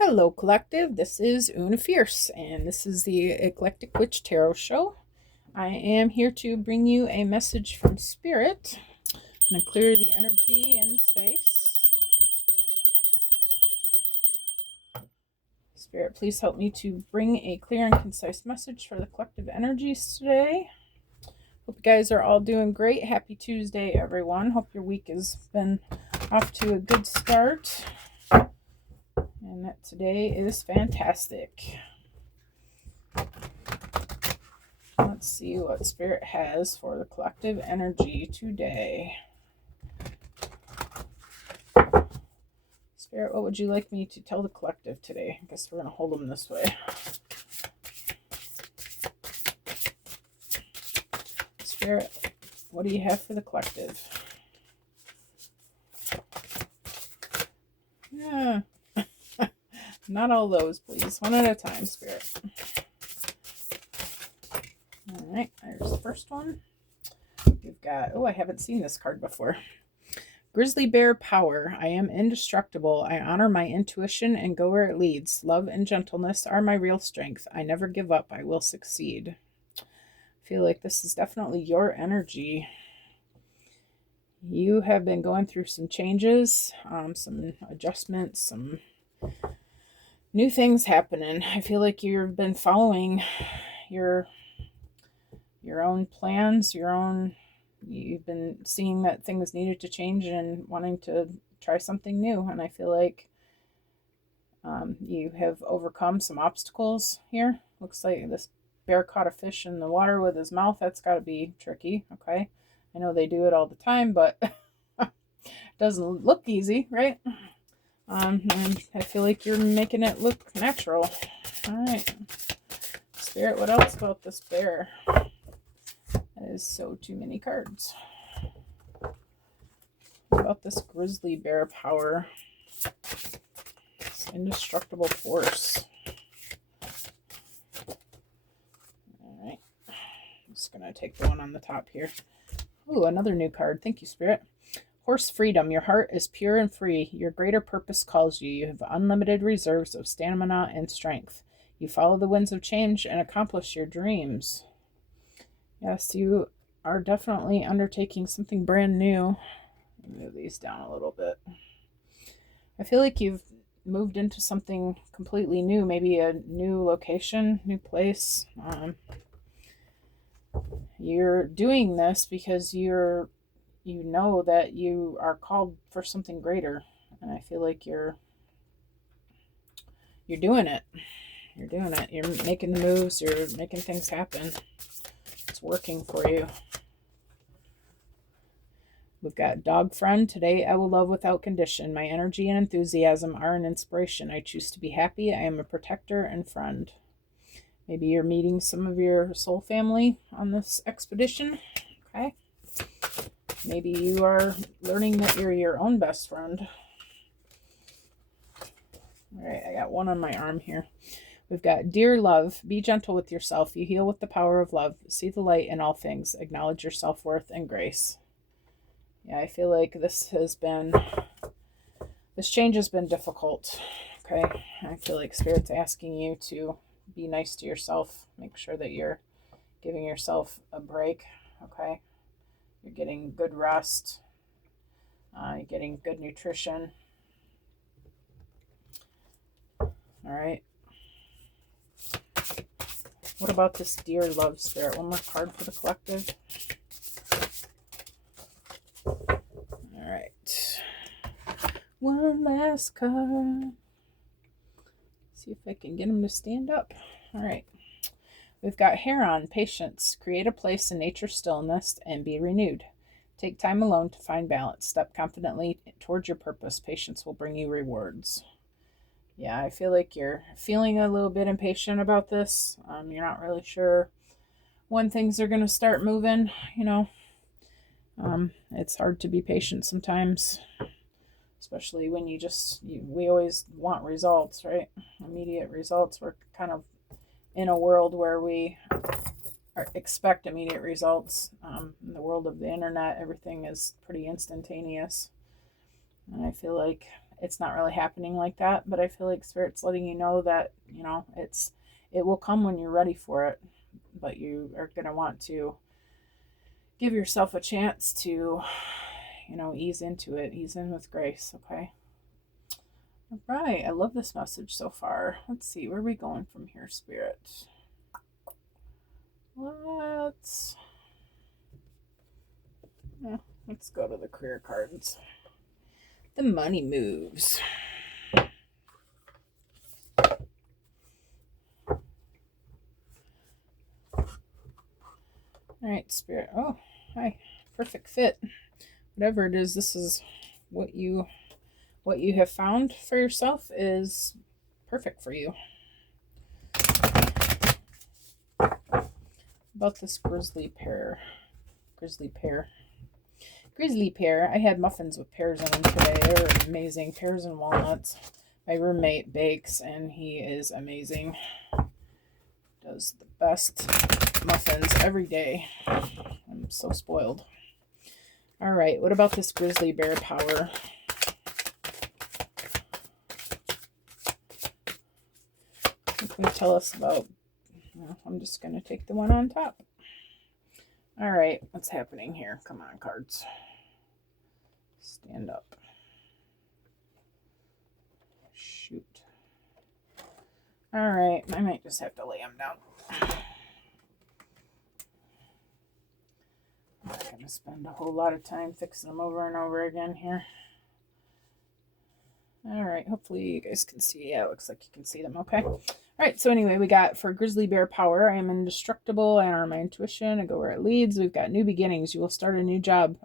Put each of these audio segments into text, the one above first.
Hello, Collective. This is Una Fierce, and this is the Eclectic Witch Tarot Show. I am here to bring you a message from Spirit. I'm going to clear the energy in space. Spirit, please help me to bring a clear and concise message for the collective energies today. Hope you guys are all doing great. Happy Tuesday, everyone. Hope your week has been off to a good start. And that today is fantastic. Let's see what Spirit has for the collective energy today. Spirit, what would you like me to tell the collective today? I guess we're going to hold them this way. Spirit, what do you have for the collective? Yeah. Not all those, please. One at a time, Spirit. All right, there's the first one. We've got, I haven't seen this card before. Grizzly Bear Power. I am indestructible. I honor my intuition and go where it leads. Love and gentleness are my real strength. I never give up. I will succeed. I feel like this is definitely your energy. You have been going through some changes, some adjustments, some new things happening. I feel like you've been following your own plans, you've been seeing that things needed to change and wanting to try something new. And I feel like you have overcome some obstacles here. Looks like this bear caught a fish in the water with his mouth. That's got to be tricky. Okay. I know they do it all the time, but it doesn't look easy, right? And I feel like you're making it look natural. All right. Spirit, what else about this bear? That is so too many cards. What about this grizzly bear power? This indestructible force. Alright. I'm just going to take the one on the top here. Ooh, another new card. Thank you, Spirit. Horse freedom. Your heart is pure and free. Your greater purpose calls you. You have unlimited reserves of stamina and strength. You follow the winds of change and accomplish your dreams. Yes, you are definitely undertaking something brand new. Move these down a little bit. I feel like you've moved into something completely new, maybe a new location, new place. You're doing this because you know that you are called for something greater, and I feel like you're doing it. You're doing it. You're making the moves. You're making things happen. It's working for you. We've got Dog Friend. Today I will love without condition. My energy and enthusiasm are an inspiration. I choose to be happy. I am a protector and friend. Maybe you're meeting some of your soul family on this expedition. Okay. Maybe you are learning that you're your own best friend. All right, I got one on my arm here. We've got Dear Love, be gentle with yourself. You heal with the power of love. See the light in all things. Acknowledge your self-worth and grace. Yeah, I feel like this change has been difficult. Okay. I feel like Spirit's asking you to be nice to yourself. Make sure that you're giving yourself a break. Okay. You're getting good rest. You're getting good nutrition. All right. What about this Dear Love, Spirit? One more card for the collective. All right. One last card. See if I can get him to stand up. All right. We've got Heron, patience. Create a place in nature's stillness and be renewed. Take time alone to find balance. Step confidently towards your purpose. Patience will bring you rewards. Yeah, I feel like you're feeling a little bit impatient about this. You're not really sure when things are going to start moving, It's hard to be patient sometimes, especially when we always want results, right? Immediate results. We're kind of in a world where we expect immediate results. In the world of the internet, everything is pretty instantaneous. And I feel like it's not really happening like that. But I feel like Spirit's letting you know that, you know, it will come when you're ready for it, but you are going to want to give yourself a chance to, you know, ease into it, ease in with grace. Okay. All right. I love this message so far. Let's see, where are we going from here, Spirit? Let's go to the career cards. The money moves. All right, Spirit. Oh, hi. Perfect fit. Whatever it is, this is what you have found for yourself is perfect for you. About this grizzly pear. I had muffins with pears in them today. They're amazing. Pears and walnuts. My roommate bakes, and he is amazing. Does the best muffins every day. I'm so spoiled. All right, what about this grizzly bear power? What can you tell us about? Well, I'm just going to take the one on top. All right, what's happening here? Come on, cards. Stand up. Shoot. All right, I might just have to lay them down. I'm not going to spend a whole lot of time fixing them over and over again here. All right, hopefully you guys can see. Yeah, it looks like you can see them. Okay. All right, so anyway, we got for grizzly bear power, I am indestructible. I honor my intuition. I go where it leads. We've got new beginnings. You will start a new job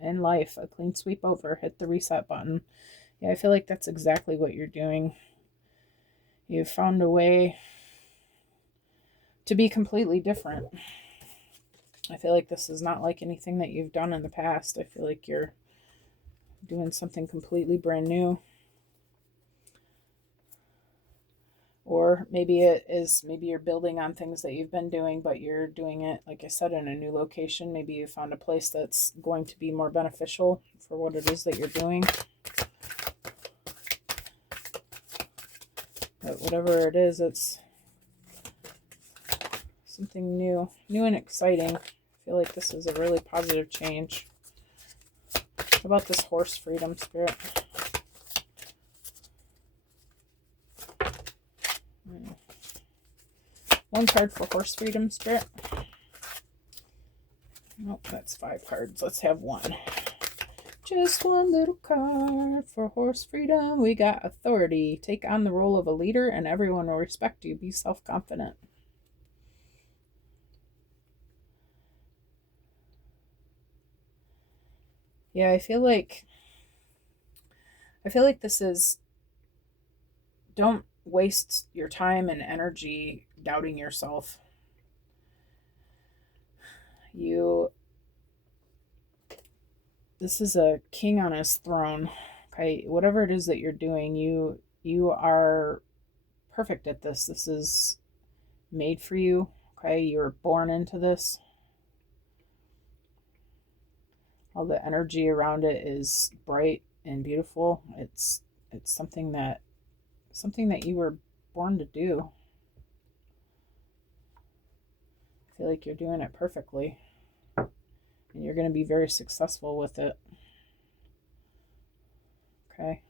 in life. A clean sweep over. Hit the reset button. Yeah, I feel like that's exactly what you're doing. You've found a way to be completely different. I feel like this is not like anything that you've done in the past. I feel like you're doing something completely brand new. Or maybe it is, maybe you're building on things that you've been doing, but you're doing it, like I said, in a new location. Maybe you found a place that's going to be more beneficial for what it is that you're doing. But whatever it is, it's something new and exciting. I feel like this is a really positive change. How about this horse freedom, Spirit? One card for horse freedom, Spirit. Nope, that's 5 cards. Let's have one. Just one little card for horse freedom. We got authority. Take on the role of a leader and everyone will respect you. Be self-confident. Yeah, I feel like this is, don't waste your time and energy doubting yourself. This is a king on his throne. Okay, whatever it is that you're doing, you are perfect at this. This is made for you. Okay, you were born into this. All the energy around it is bright and beautiful. It's something that you were born to do. I feel like you're doing it perfectly. And you're going to be very successful with it. Okay.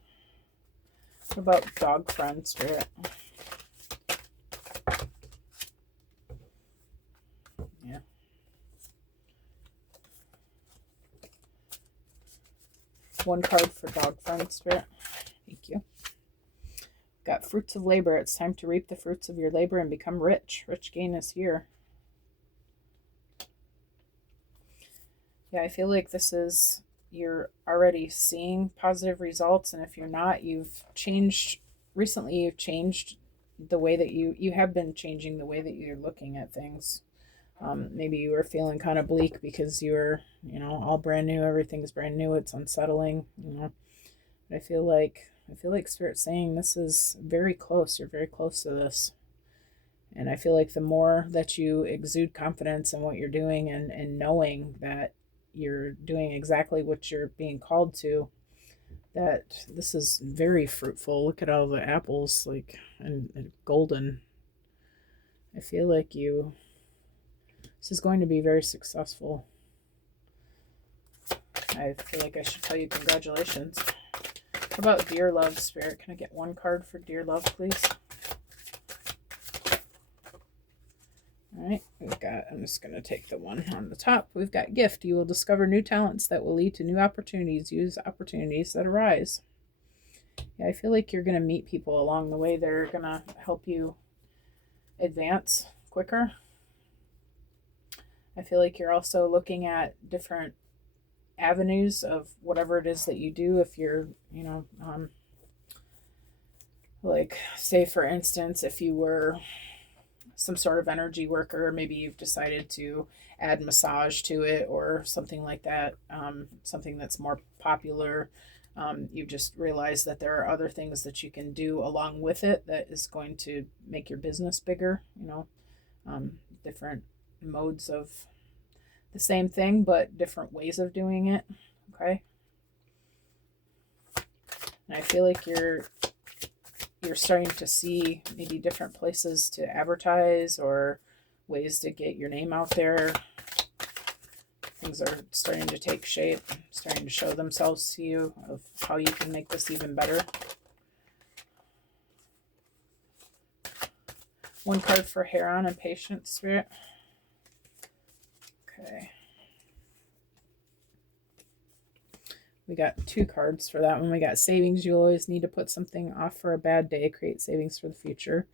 What about dog friend, Spirit? Yeah. One card for dog friend, Spirit. Thank you. Got fruits of labor. It's time to reap the fruits of your labor and become rich. Rich gain is here. Yeah, I feel like this is, you're already seeing positive results. And if you're not, you've changed the way that you have been changing the way that you're looking at things. Maybe you were feeling kind of bleak because you're, all brand new. Everything's brand new. It's unsettling, But I feel like Spirit's saying this is very close. You're very close to this. And I feel like the more that you exude confidence in what you're doing and knowing that you're doing exactly what you're being called to, that this is very fruitful. Look at all the apples, like, and golden. I feel like this is going to be very successful. I feel like I should tell you congratulations. How about dear love, Spirit? Can I get one card for dear love, please? All right, I'm just going to take the one on the top. We've got gift. You will discover new talents that will lead to new opportunities. Use opportunities that arise. Yeah, I feel like you're going to meet people along the way that are going to help you advance quicker. I feel like you're also looking at different avenues of whatever it is that you do. If you're, like, say for instance, if you were some sort of energy worker, maybe you've decided to add massage to it or something like that, something that's more popular. You just realize that there are other things that you can do along with it that is going to make your business bigger, different modes of the same thing, but different ways of doing it. Okay. And I feel like you're starting to see maybe different places to advertise or ways to get your name out there. Things are starting to take shape, starting to show themselves to you of how you can make this even better. One card for Heron and Patience, Spirit. Okay. We got 2 cards for that one. We got savings. You always need to put something off for a bad day. Create savings for the future.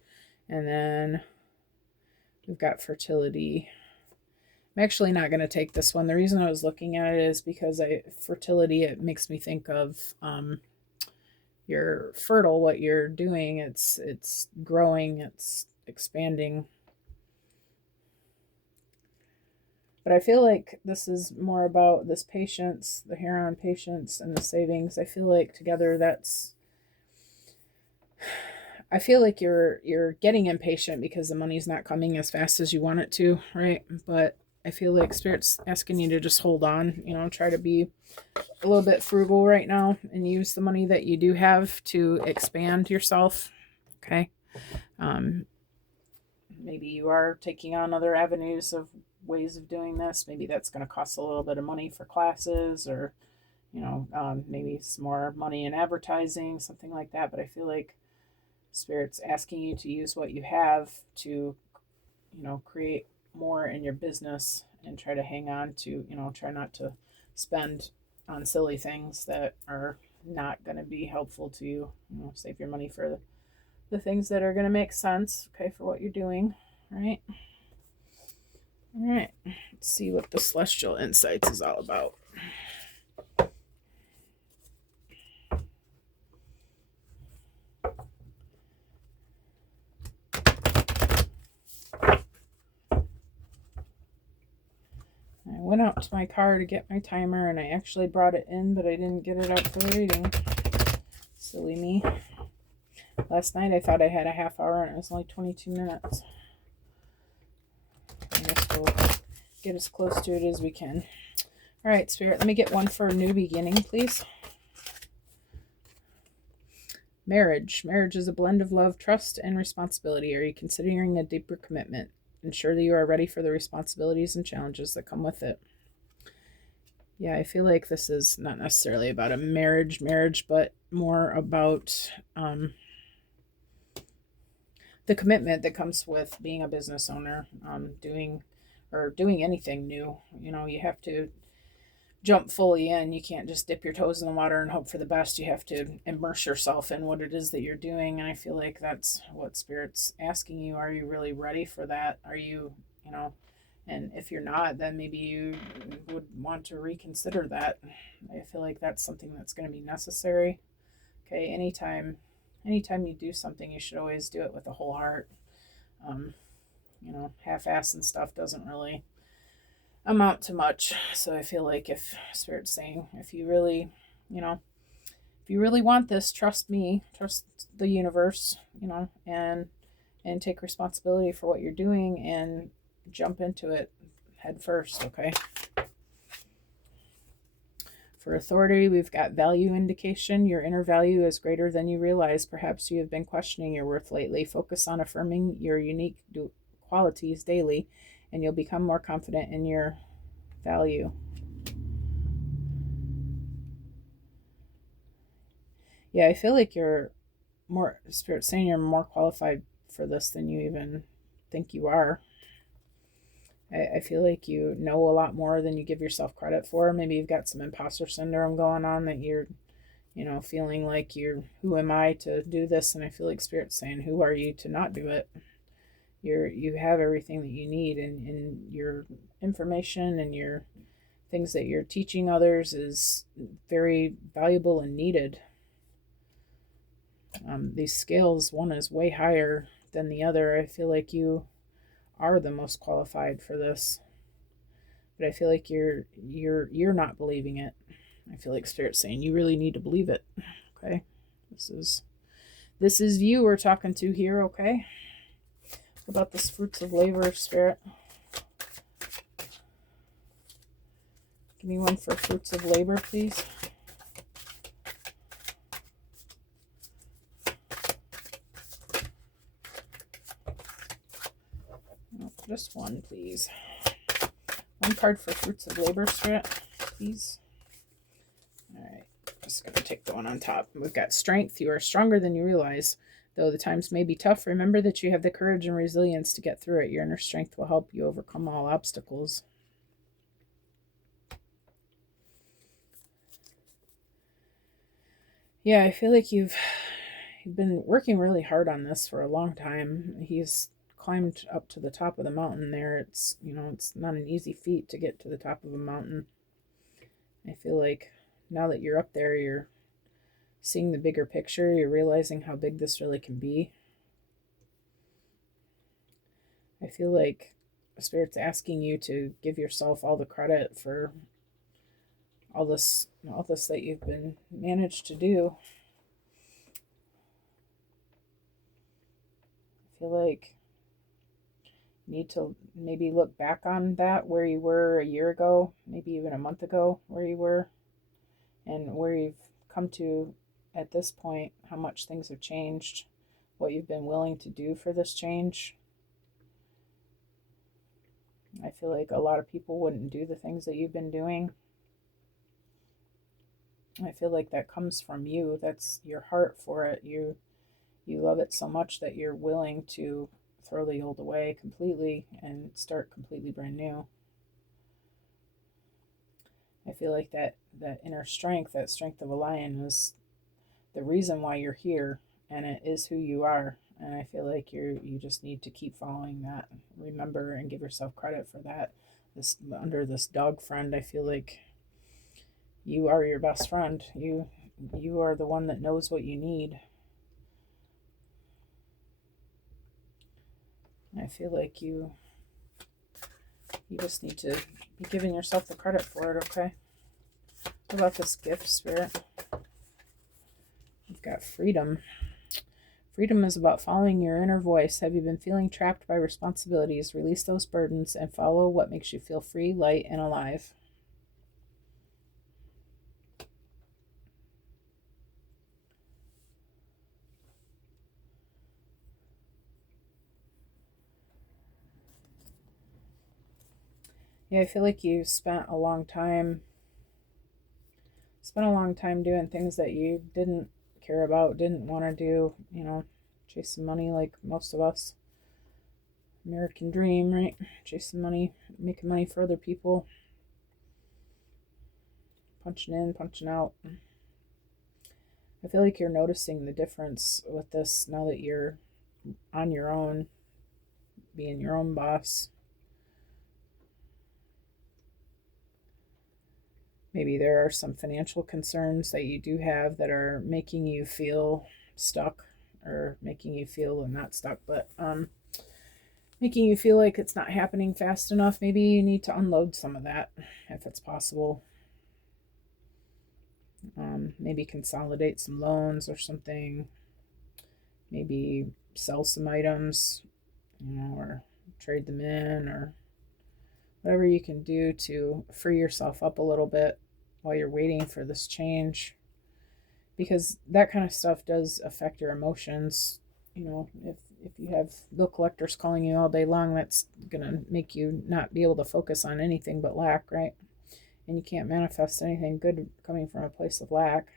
And then we've got fertility. I'm actually not going to take this one. The reason I was looking at it is because fertility, it makes me think of you're fertile, what you're doing. It's growing, it's expanding. But I feel like this is more about this patience, the Heron patience and the savings. I feel like together I feel like you're getting impatient because the money's not coming as fast as you want it to, right? But I feel like Spirit's asking you to just hold on, try to be a little bit frugal right now and use the money that you do have to expand yourself. Okay. Maybe you are taking on other avenues of ways of doing this. Maybe that's going to cost a little bit of money for classes or, maybe some more money in advertising, something like that. But I feel like Spirit's asking you to use what you have to, create more in your business and try to hang on to, try not to spend on silly things that are not going to be helpful to you. Save your money for the things that are going to make sense, okay, for what you're doing, right? All right, let's see what the Celestial Insights is all about. I went out to my car to get my timer, and I actually brought it in, but I didn't get it out for the reading. Silly me. Last night I thought I had a half hour, and it was only 22 minutes. I guess we'll get as close to it as we can. All right, Spirit, let me get one for a new beginning, please. Marriage. Marriage is a blend of love, trust, and responsibility. Are you considering a deeper commitment? Ensure that you are ready for the responsibilities and challenges that come with it. Yeah, I feel like this is not necessarily about a marriage, but more about the commitment that comes with being a business owner, doing anything new. You have to jump fully in. You can't just dip your toes in the water and hope for the best. You have to immerse yourself in what it is that you're doing. And I feel like that's what Spirit's asking you. Are you really ready for that? Are you, and if you're not, then maybe you would want to reconsider that. I feel like that's something that's going to be necessary. Okay. Anytime you do something, you should always do it with a whole heart. Half-ass and stuff doesn't really amount to much. So I feel like if Spirit's saying, if you really want this, trust me, trust the universe, and take responsibility for what you're doing and jump into it head first. Okay. For authority, we've got value indication. Your inner value is greater than you realize. Perhaps you have been questioning your worth lately. Focus on affirming your unique qualities daily, and you'll become more confident in your value. Yeah, I feel like you're more, Spirit saying you're more qualified for this than you even think you are. I feel like you know a lot more than you give yourself credit for. Maybe you've got some imposter syndrome going on that you're, feeling like who am I to do this? And I feel like Spirit's saying, who are you to not do it? You have everything that you need, and your information and your things that you're teaching others is very valuable and needed. These scales, one is way higher than the other. I feel like you are the most qualified for this, but I feel like you're not believing it. I feel like Spirit's saying you really need to believe it. Okay, this is you we're talking to here. Okay, what about this fruits of labor, Spirit? Give me one for fruits of labor, please. Oh, just one, please. One card for fruits of labor, Spirit, please. All right, just going to take the one on top. We've got strength. You are stronger than you realize. Though the times may be tough, remember that you have the courage and resilience to get through it. Your inner strength will help you overcome all obstacles. Yeah, I feel like you've been working really hard on this for a long time. He's climbed up to the top of the mountain there. It's not an easy feat to get to the top of a mountain. I feel like now that you're up there, you're seeing the bigger picture. You're realizing how big this really can be. I feel like Spirit's asking you to give yourself all the credit for all this that you've been managed to do. I feel like you need to maybe look back on that, where you were a year ago, maybe even a month ago, where you were, and where you've come to at this point, how much things have changed, what you've been willing to do for this change. I feel like a lot of people wouldn't do the things that you've been doing. I feel like that comes from you. That's your heart for it. You love it so much that you're willing to throw the old away completely and start completely brand new. I feel like that inner strength, that strength of a lion, is the reason why you're here, and it is who you are. And I feel like you just need to keep following that. Remember and give yourself credit for that. Under this dog friend, I feel like you are your best friend. You are the one that knows what you need. I feel like you just need to be giving yourself the credit for it, okay? What about this gift, Spirit? You've got freedom. Freedom is about following your inner voice. Have you been feeling trapped by responsibilities? Release those burdens and follow what makes you feel free, light, and alive. Yeah, I feel like you spent a long time doing things that you didn't care about, didn't want to do, chasing money like most of us. American dream, right? Chasing money, making money for other people. Punching in, punching out. I feel like you're noticing the difference with this now that you're on your own, being your own boss. Maybe there are some financial concerns that you do have that are making you feel stuck, or making you feel not stuck, but making you feel like it's not happening fast enough. Maybe you need to unload some of that if it's possible. Maybe consolidate some loans or something. Maybe sell some items, or trade them in, or whatever you can do to free yourself up a little bit while you're waiting for this change, because that kind of stuff does affect your emotions. You know, if you have bill collectors calling you all day long, that's gonna make you not be able to focus on anything but lack, right? And you can't manifest anything good coming from a place of lack.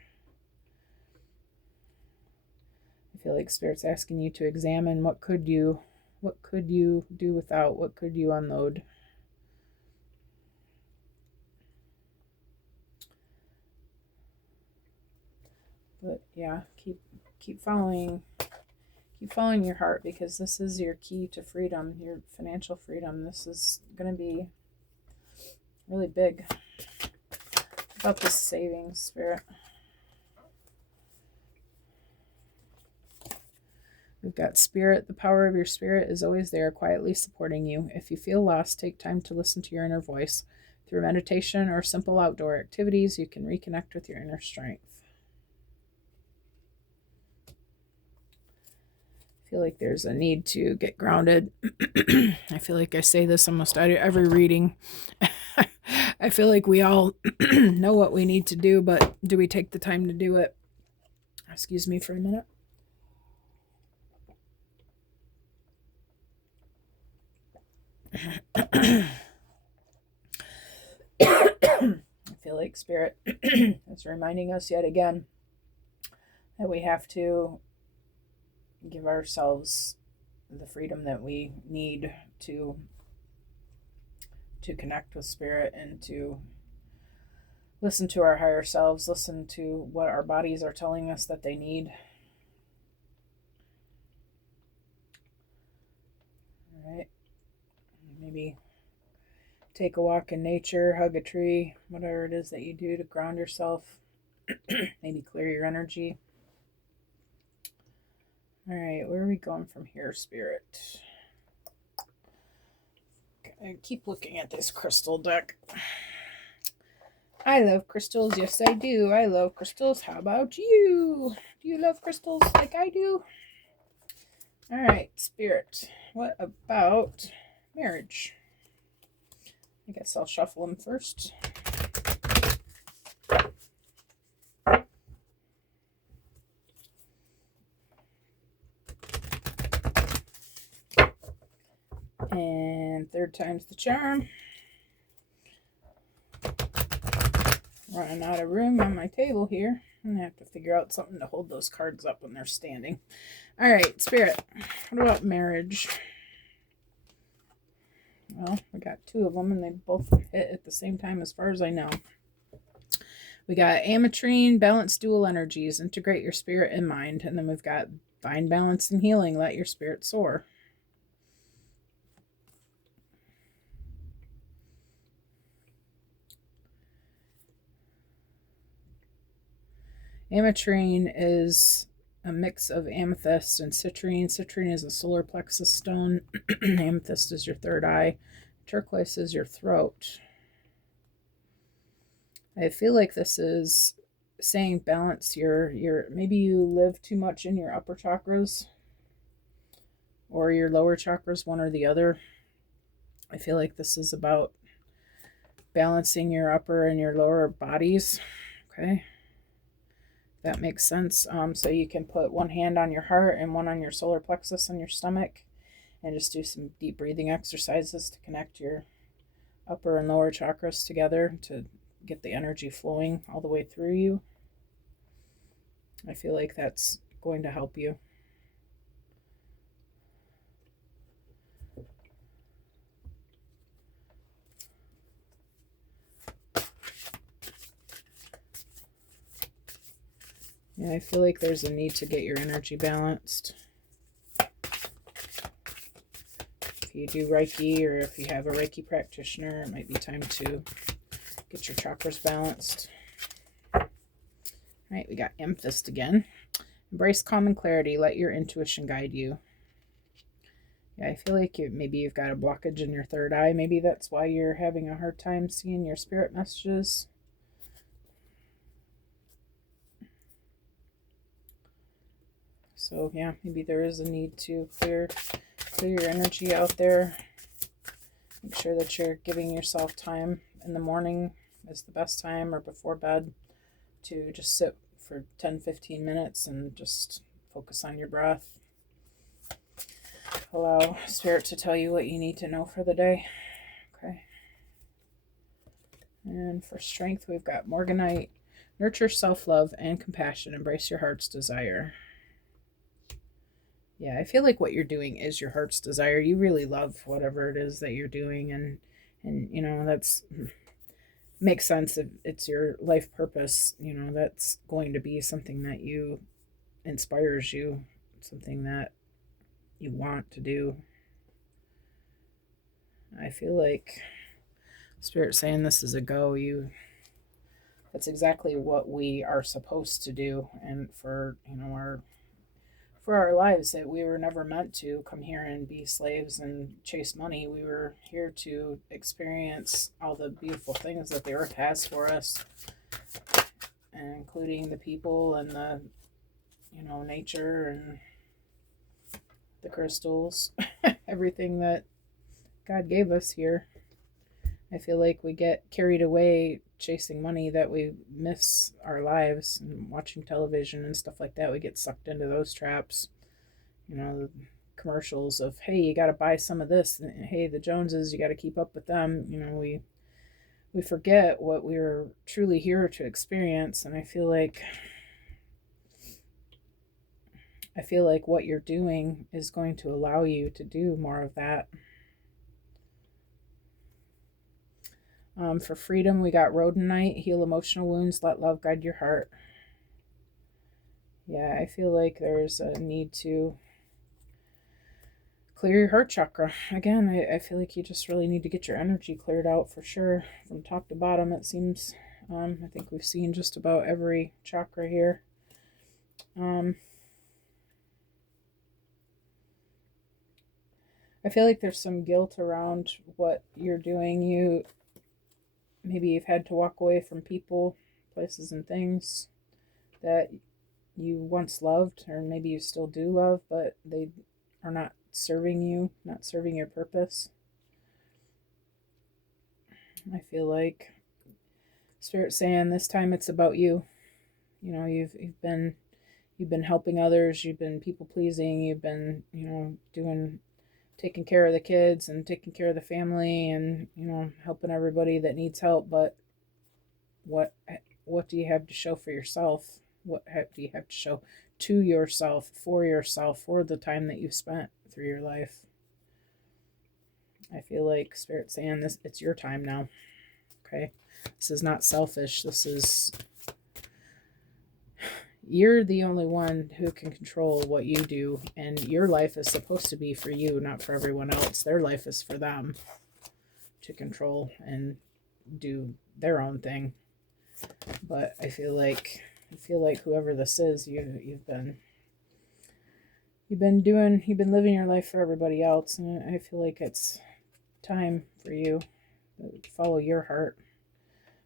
I feel like Spirit's asking you to examine what could you do without, what could you unload. But yeah, keep following your heart, because this is your key to freedom, your financial freedom. This is going to be really big. About this savings, Spirit. We've got Spirit. The power of your spirit is always there, quietly supporting you. If you feel lost, take time to listen to your inner voice. Through meditation or simple outdoor activities, you can reconnect with your inner strength. I feel like there's a need to get grounded. I feel like I say this almost every reading. I feel like we all know what we need to do, but do we take the time to do it? Excuse me for a minute. I feel like Spirit is reminding us yet again that we have to give ourselves the freedom that we need to connect with Spirit and to listen to our higher selves, listen to what our bodies are telling us that they need. All right. Maybe take a walk in nature, hug a tree, whatever it is that you do to ground yourself. Maybe clear your energy. All right, where are we going from here, Spirit? I keep looking at this crystal deck. I love crystals. Yes, I do. I love crystals. How about you? Do you love crystals like I do? All right, Spirit. What about marriage? I guess I'll shuffle them first. And third time's the charm. Running out of room on my table here. I'm going to have to figure out something to hold those cards up when they're standing. All right, Spirit. What about marriage? Well, we got two of them, and they both hit at the same time as far as I know. We got ametrine, balance dual energies, integrate your spirit and mind. And then we've got find balance and healing, let your spirit soar. Ametrine is a mix of amethyst and citrine. Citrine is a solar plexus stone. Amethyst is your third eye. Turquoise is your throat. I feel like this is saying balance your maybe you live too much in your upper chakras or your lower chakras, one or the other. I feel like this is about balancing your upper and your lower bodies. Okay. That makes sense. So you can put one hand on your heart and one on your solar plexus and your stomach, and just do some deep breathing exercises to connect your upper and lower chakras together to get the energy flowing all the way through you. I feel like that's going to help you. Yeah, I feel like there's a need to get your energy balanced. If you do Reiki, or if you have a Reiki practitioner, it might be time to get your chakras balanced. All right, we got amethyst again. Embrace calm and clarity. Let your intuition guide you. Yeah, I feel like maybe you've got a blockage in your third eye. Maybe that's why you're having a hard time seeing your spirit messages. So yeah, maybe there is a need to clear your energy out there. Make sure that you're giving yourself time in the morning is the best time, or before bed, to just sit for 10-15 minutes and just focus on your breath. Allow Spirit to tell you what you need to know for the day. Okay. And for strength, we've got Morganite. Nurture self-love and compassion. Embrace your heart's desire. Yeah, I feel like what you're doing is your heart's desire. You really love whatever it is that you're doing, and you know, that's makes sense. If it's your life purpose, you know, that's going to be something that you inspires you, something that you want to do. I feel like Spirit saying this is a go. That's exactly what we are supposed to do, and for, you know, our lives, that we were never meant to come here and be slaves and chase money. We were here to experience all the beautiful things that the earth has for us, including the people and the, you know, nature and the crystals, everything that God gave us here. I feel like we get carried away chasing money that we miss our lives, and watching television and stuff like that. We get sucked into those traps. You know, the commercials of, hey, you got to buy some of this. And, hey, the Joneses, you got to keep up with them. You know, we forget what we were truly here to experience. And I feel like what you're doing is going to allow you to do more of that. For freedom, we got Rhodonite. Heal emotional wounds. Let love guide your heart. Yeah, I feel like there's a need to clear your heart chakra. Again, I feel like you just really need to get your energy cleared out for sure. From top to bottom, it seems. I think we've seen just about every chakra here. I feel like there's some guilt around what you're doing. Maybe you've had to walk away from people, places, and things that you once loved, or maybe you still do love, but they are not serving you, not serving your purpose. I feel like Spirit saying this time it's about you. You know, you've been helping others, you've been people pleasing, you've been, you know, taking care of the kids and taking care of the family, and, you know, helping everybody that needs help. But what do you have to show for yourself? What do you have to show to yourself, for the time that you've spent through your life? I feel like Spirit's saying this, it's your time now. Okay. This is not selfish. You're the only one who can control what you do, and your life is supposed to be for you, not for everyone else. Their life is for them to control and do their own thing. But I feel like whoever this is, you've been living your life for everybody else, and I feel like it's time for you to follow your heart.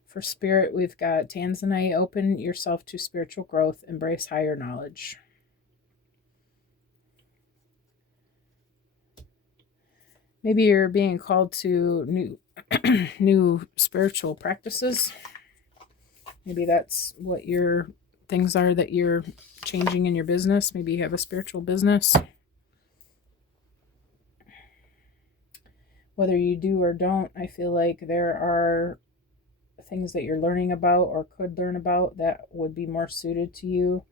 For Spirit, we've got Tanzanite. Open yourself to spiritual growth. Embrace higher knowledge. Maybe you're being called to new spiritual practices. Maybe that's what your things are that you're changing in your business. Maybe you have a spiritual business. Whether you do or don't, I feel like there are things that you're learning about or could learn about that would be more suited to you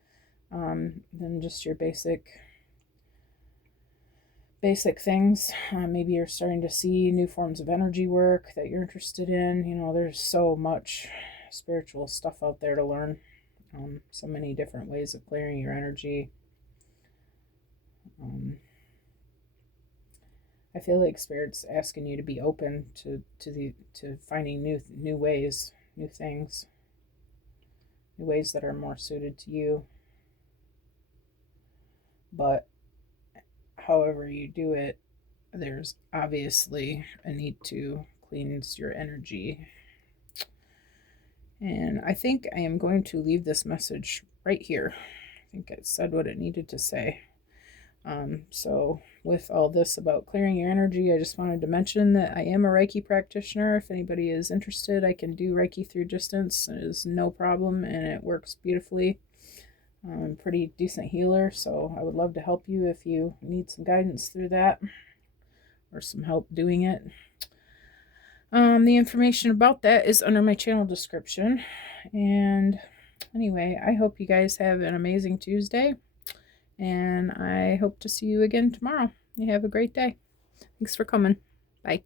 than just your basic things. Maybe you're starting to see new forms of energy work that you're interested in. You know, there's so much spiritual stuff out there to learn. So many different ways of clearing your energy. I feel like Spirit's asking you to be open to finding new ways, new things, new ways that are more suited to you. But however you do it, there's obviously a need to cleanse your energy. And I think I am going to leave this message right here. I think it said what it needed to say. So with all this about clearing your energy, I just wanted to mention that I am a Reiki practitioner. If anybody is interested, I can do Reiki through distance. It is no problem, and it works beautifully. I'm a pretty decent healer, so I would love to help you if you need some guidance through that or some help doing it. The information about that is under my channel description. And anyway, I hope you guys have an amazing Tuesday, and I hope to see you again tomorrow. You have a great day. Thanks for coming. Bye.